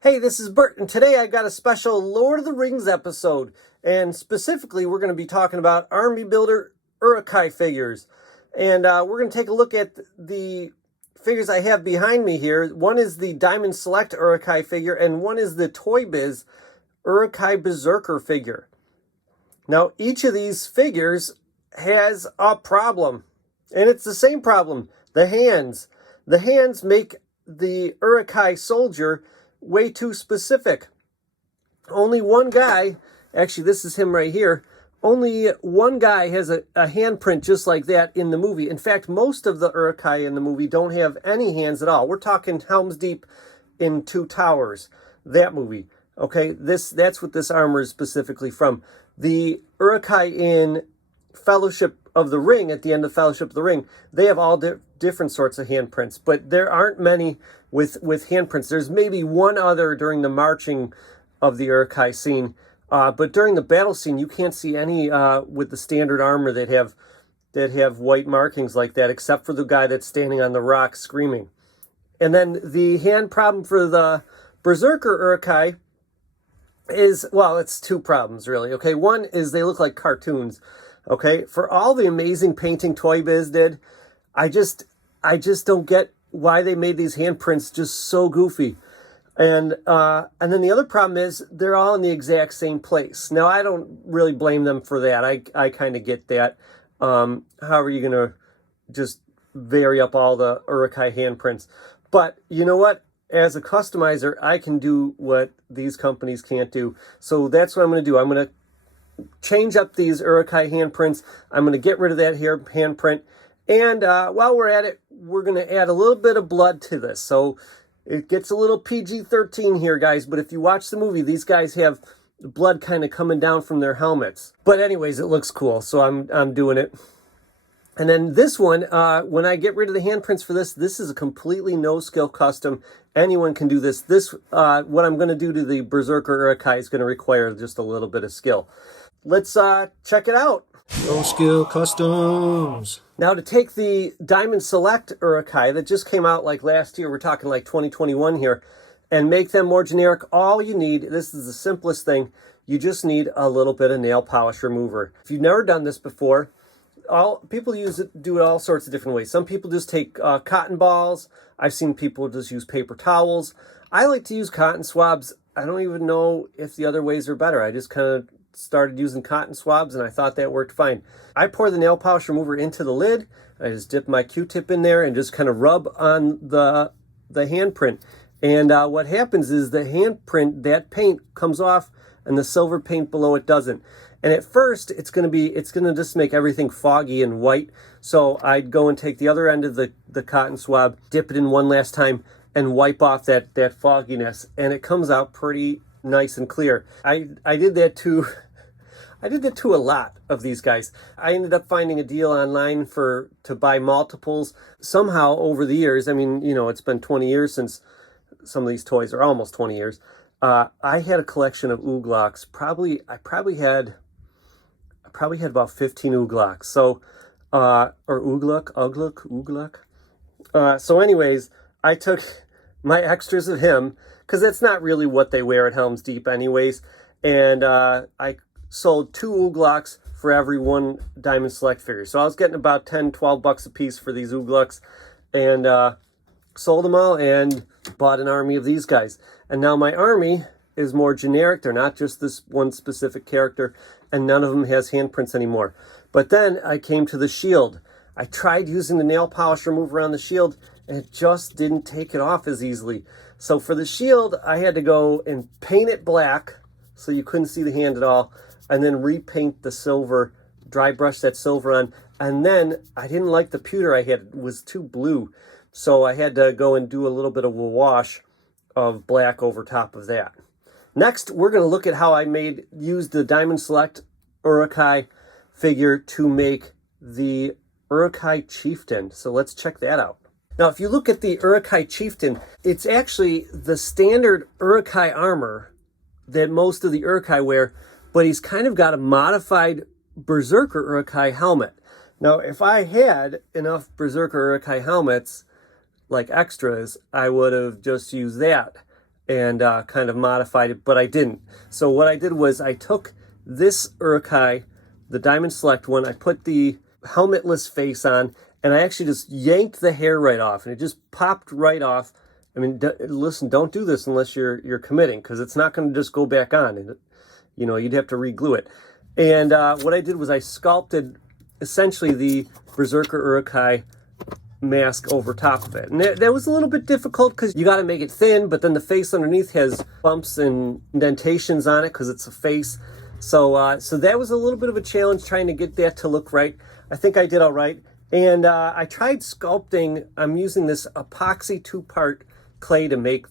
Hey, this is Bert, and today I got a special Lord of the Rings episode, and specifically we're going to be talking about Army Builder Uruk-Hai figures. And we're going to take a look at the figures I have behind me here. One is the Diamond Select Uruk-Hai figure, and one is the Toy Biz Uruk-Hai Berserker figure. Now, each of these figures has a problem, and it's the same problem, the hands. The hands make the Uruk-Hai soldier way too specific. Only one guy, actually this is him right here, only one guy has a handprint just like that in the movie. In fact, most of the Uruk-Hai in the movie don't have any hands at all. We're talking Helm's Deep in Two Towers, that movie. Okay, that's what this armor is specifically from. The Uruk-Hai in Fellowship of the Ring, at the end of Fellowship of the Ring, they have all different sorts of handprints, but there aren't many with handprints. There's maybe one other during the marching of the Uruk-Hai scene, but during the battle scene, you can't see any with the standard armor that have white markings like that, except for the guy that's standing on the rock screaming. And then the hand problem for the Berserker Urakai is, well, it's two problems really. Okay, one is they look like cartoons. Okay, for all the amazing painting Toy Biz did, I just don't get why they made these handprints just so goofy. And then the other problem is they're all in the exact same place. Now, I don't really blame them for that. I kind of get that. How are you going to just vary up all the Uruk-Hai handprints? But you know what? As a customizer, I can do what these companies can't do. So that's what I'm going to do. I'm going to change up these Uruk-Hai handprints. I'm going to get rid of that here handprint. And while we're at it, we're going to add a little bit of blood to this. So it gets a little PG-13 here, guys. But if you watch the movie, these guys have blood kind of coming down from their helmets. But anyways, it looks cool. So I'm doing it. And then this one, when I get rid of the handprints for this, this is a completely no-skill custom. Anyone can do this. What I'm going to do to the Berserker Urakai is going to require just a little bit of skill. Let's check it out. No skill customs. Now, to take the Diamond Select Uruk-Hai that just came out like last year, we're talking like 2021 here, and make them more generic, all you need, this is the simplest thing, you just need a little bit of nail polish remover. If you've never done this before, people do it all sorts of different ways. Some people just take cotton balls. I've seen people just use paper towels. I like to use cotton swabs. I don't even know if the other ways are better. I just kind of started using cotton swabs, and I thought that worked fine. I pour the nail polish remover into the lid. I just dip my Q-tip in there and just kind of rub on the handprint. And what happens is the handprint, that paint comes off, and the silver paint below it doesn't. And at first, it's going to just make everything foggy and white. So I'd go and take the other end of the cotton swab, dip it in one last time, and wipe off that fogginess. And it comes out pretty nice and clear. I did that to a lot of these guys. I ended up finding a deal online to buy multiples. Somehow over the years, I mean, you know, it's been 20 years since some of these toys, or almost 20 years. I had a collection of Uruks. I probably had about 15 Uruks. So, or Ugluk. So anyways, I took my extras of him, because that's not really what they wear at Helm's Deep anyways. And I sold 2 Uruks for every one Diamond Select figure. So I was getting about 10, 12 bucks a piece for these Uruks, and sold them all and bought an army of these guys. And now my army is more generic. They're not just this one specific character, and none of them has handprints anymore. But then I came to the shield. I tried using the nail polish remover on the shield, and it just didn't take it off as easily. So for the shield, I had to go and paint it black so you couldn't see the hand at all, and then repaint the silver, dry brush that silver on. And then I didn't like the pewter I had. It was too blue. So I had to go and do a little bit of a wash of black over top of that. Next, we're going to look at how I used the Diamond Select Urakai figure to make the Uruk-Hai Chieftain. So let's check that out. Now, if you look at the Uruk-Hai Chieftain, it's actually the standard Uruk-Hai armor that most of the Uruk-Hai wear, but he's kind of got a modified Berserker Urakai helmet. Now, if I had enough Berserker Urakai helmets, like extras, I would have just used that. and kind of modified it, but I didn't. So what I did was I took this Uruk-Hai, the Diamond Select one, I put the helmetless face on, and I actually just yanked the hair right off, and it just popped right off. I mean, listen, don't do this unless you're committing, because it's not going to just go back on. And, you know, you'd have to re-glue it. And what I did was I sculpted essentially the Berserker Urakai mask over top of it. And that was a little bit difficult because you got to make it thin, but then the face underneath has bumps and indentations on it because it's a face. So so that was a little bit of a challenge trying to get that to look right. I think I did all right. And I tried sculpting. I'm using this epoxy 2-part clay to make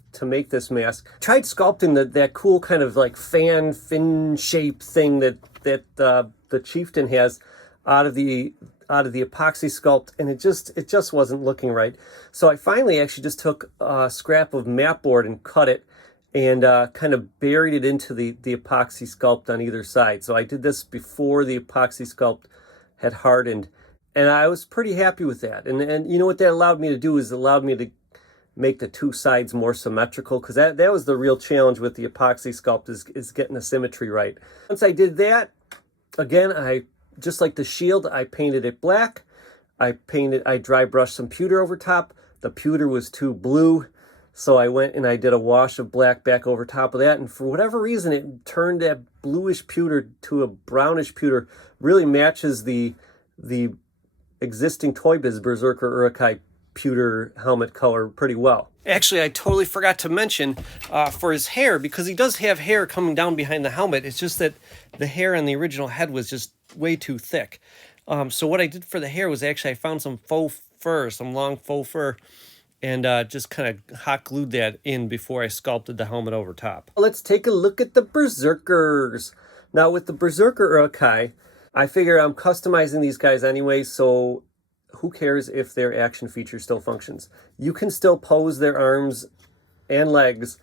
this mask. Tried sculpting that cool kind of like fin shape thing that the Chieftain has out of the epoxy sculpt, and it just wasn't looking right. So I finally actually just took a scrap of mat board and cut it and kind of buried it into the epoxy sculpt on either side. So I did this before the epoxy sculpt had hardened, and I was pretty happy with that. And you know what that allowed me to do is allowed me to make the two sides more symmetrical, because that was the real challenge with the epoxy sculpt is getting the symmetry right. Once I did that, again, just like the shield, I painted it black. I dry brushed some pewter over top. The pewter was too blue, so I went and I did a wash of black back over top of that. And for whatever reason, it turned that bluish pewter to a brownish pewter. Really matches the existing Toy Biz Berserker Urakai pewter helmet color pretty well. Actually, I totally forgot to mention for his hair, because he does have hair coming down behind the helmet. It's just that the hair on the original head was just way too thick. So what I did for the hair was actually I found some faux fur, some long faux fur, and just kind of hot glued that in before I sculpted the helmet over top. Let's take a look at the Berserkers. Now with the Berserker Urakai, I figure I'm customizing these guys anyway, so who cares if their action feature still functions? You can still pose their arms and legs,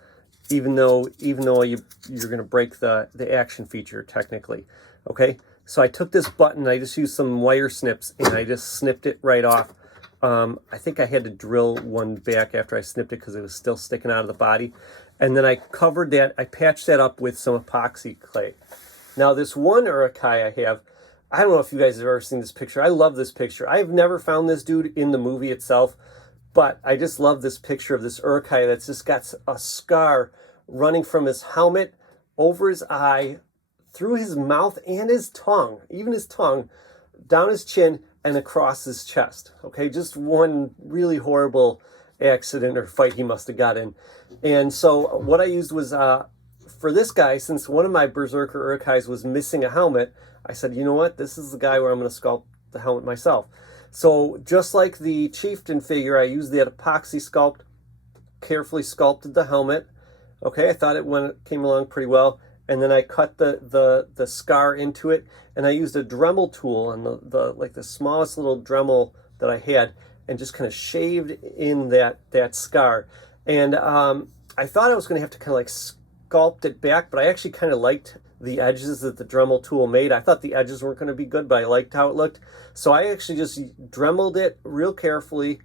even though you're going to break the action feature technically. Okay, so I took this button, I just used some wire snips, and I just snipped it right off. I think I had to drill one back after I snipped it because it was still sticking out of the body. And then I covered that, I patched that up with some epoxy clay. Now this one Uruk-Hai I have, I don't know if you guys have ever seen this picture. I love this picture. I've never found this dude in the movie itself, but I just love this picture of this Uruk-Hai that's just got a scar running from his helmet, over his eye, through his mouth and his tongue, even his tongue, down his chin and across his chest. Okay, just one really horrible accident or fight he must have got in. And so what I used was, for this guy, since one of my Berserker Uruk-Hais was missing a helmet, I said, you know what, this is the guy where I'm going to sculpt the helmet myself. So just like the Chieftain figure, I used that epoxy sculpt, carefully sculpted the helmet. Okay, I thought it came along pretty well. And then I cut the scar into it, and I used a Dremel tool on the smallest little Dremel that I had, and just kind of shaved in that scar. And I thought I was going to have to kind of like sculpt it back, but I actually kind of liked the edges that the Dremel tool made. I thought the edges weren't going to be good, but I liked how it looked. So I actually just Dremeled it real carefully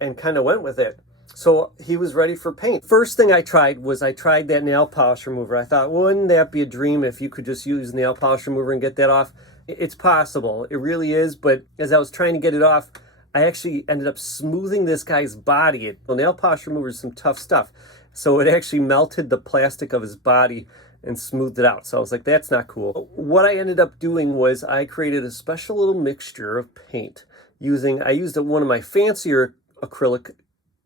and kind of went with it. So he was ready for paint. First thing I tried that nail polish remover. I thought, wouldn't that be a dream if you could just use nail polish remover and get that off? It's possible. It really is. But as I was trying to get it off, I actually ended up smoothing this guy's body. Well, nail polish remover is some tough stuff. So it actually melted the plastic of his body and smoothed it out. So I was like, that's not cool. What I ended up doing was I created a special little mixture of paint. I used one of my fancier acrylic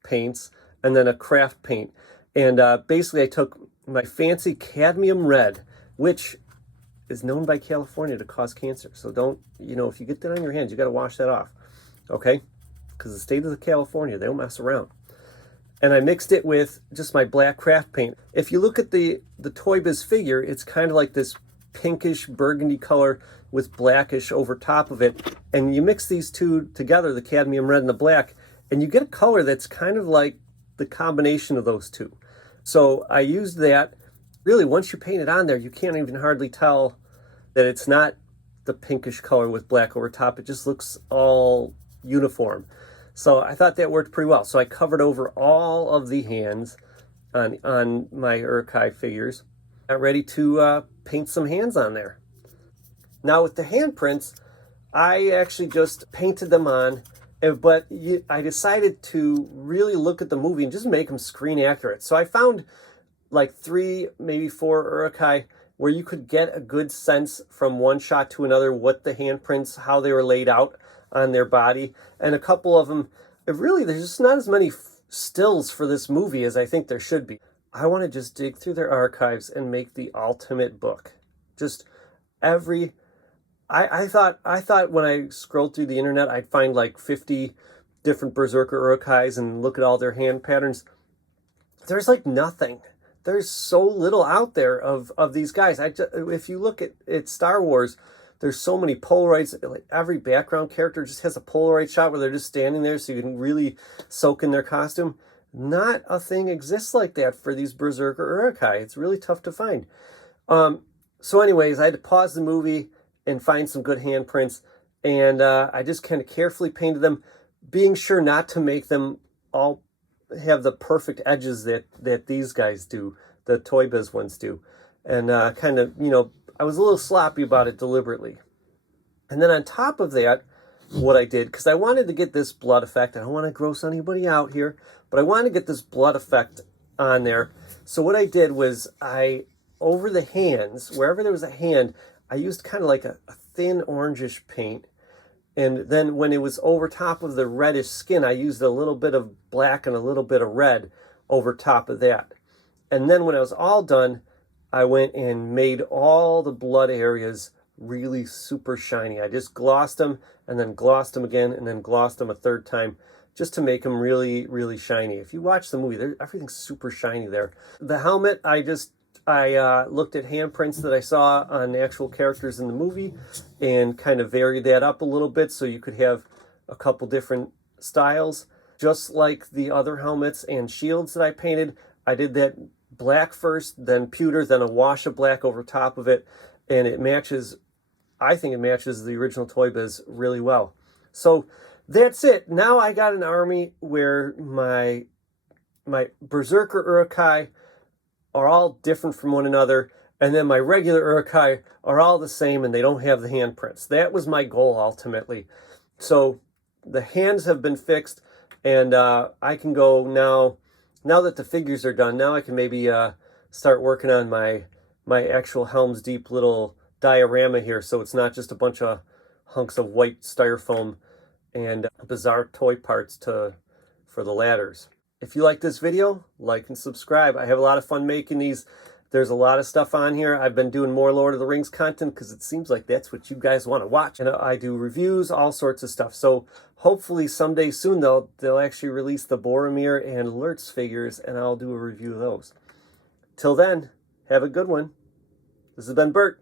paints and then a craft paint. And basically I took my fancy cadmium red, which is known by California to cause cancer. So don't, if you get that on your hands, you got to wash that off. Okay? Because the state of California, they don't mess around. And I mixed it with just my black craft paint. If you look at the Toy Biz figure, it's kind of like this pinkish burgundy color with blackish over top of it. And you mix these two together, the cadmium red and the black, and you get a color that's kind of like the combination of those two. So I used that. Really, once you paint it on there, you can't even hardly tell that it's not the pinkish color with black over top. It just looks all uniform. So I thought that worked pretty well. So I covered over all of the hands on my Uruk-Hai figures. I'm ready to paint some hands on there. Now with the handprints, I actually just painted them on, but I decided to really look at the movie and just make them screen accurate. So I found like 3, maybe 4 Uruk-Hai where you could get a good sense from one shot to another what the handprints, how they were laid out on their body. And a couple of them, there's just not as many stills for this movie as I think there should be. I want to just dig through their archives and make the ultimate book. Just every... I thought when I scrolled through the internet, I'd find like 50 different Berserker Urakais and look at all their hand patterns. There's like nothing. There's so little out there of these guys. If you look at Star Wars, there's so many Polaroids. Like every background character just has a Polaroid shot where they're just standing there so you can really soak in their costume. Not a thing exists like that for these Berserker Urakai. It's really tough to find. So anyways, I had to pause the movie and find some good handprints, and I just kind of carefully painted them, being sure not to make them all have the perfect edges that these guys do, the Toy Biz ones do. And kind of, I was a little sloppy about it deliberately. And then on top of that, what I did, because I wanted to get this blood effect, I don't want to gross anybody out here, but I wanted to get this blood effect on there. So what I did was over the hands, wherever there was a hand, I used kind of like a thin orangish paint. And then when it was over top of the reddish skin, I used a little bit of black and a little bit of red over top of that. And then when I was all done, I went and made all the blood areas really super shiny. I just glossed them and then glossed them again and then glossed them a third time just to make them really, really shiny. If you watch the movie, everything's super shiny there. The helmet, I looked at handprints that I saw on the actual characters in the movie and kind of varied that up a little bit so you could have a couple different styles. Just like the other helmets and shields that I painted, I did that black first, then pewter, then a wash of black over top of it, and it matches, I think it matches the original Toy Biz really well. So that's it. Now I got an army where my Berserker Urakai are all different from one another, and then my regular Uruk-Hai are all the same and they don't have the handprints. That was my goal ultimately. So the hands have been fixed, and I can go now that the figures are done, now I can maybe start working on my actual Helm's Deep little diorama here, so it's not just a bunch of hunks of white styrofoam and bizarre toy parts for the ladders. If you like this video, like and subscribe. I have a lot of fun making these. There's a lot of stuff on here. I've been doing more Lord of the Rings content because it seems like that's what you guys want to watch. And I do reviews, all sorts of stuff. So hopefully someday soon they'll actually release the Boromir and Lurtz figures, and I'll do a review of those. Till then, have a good one. This has been Bert.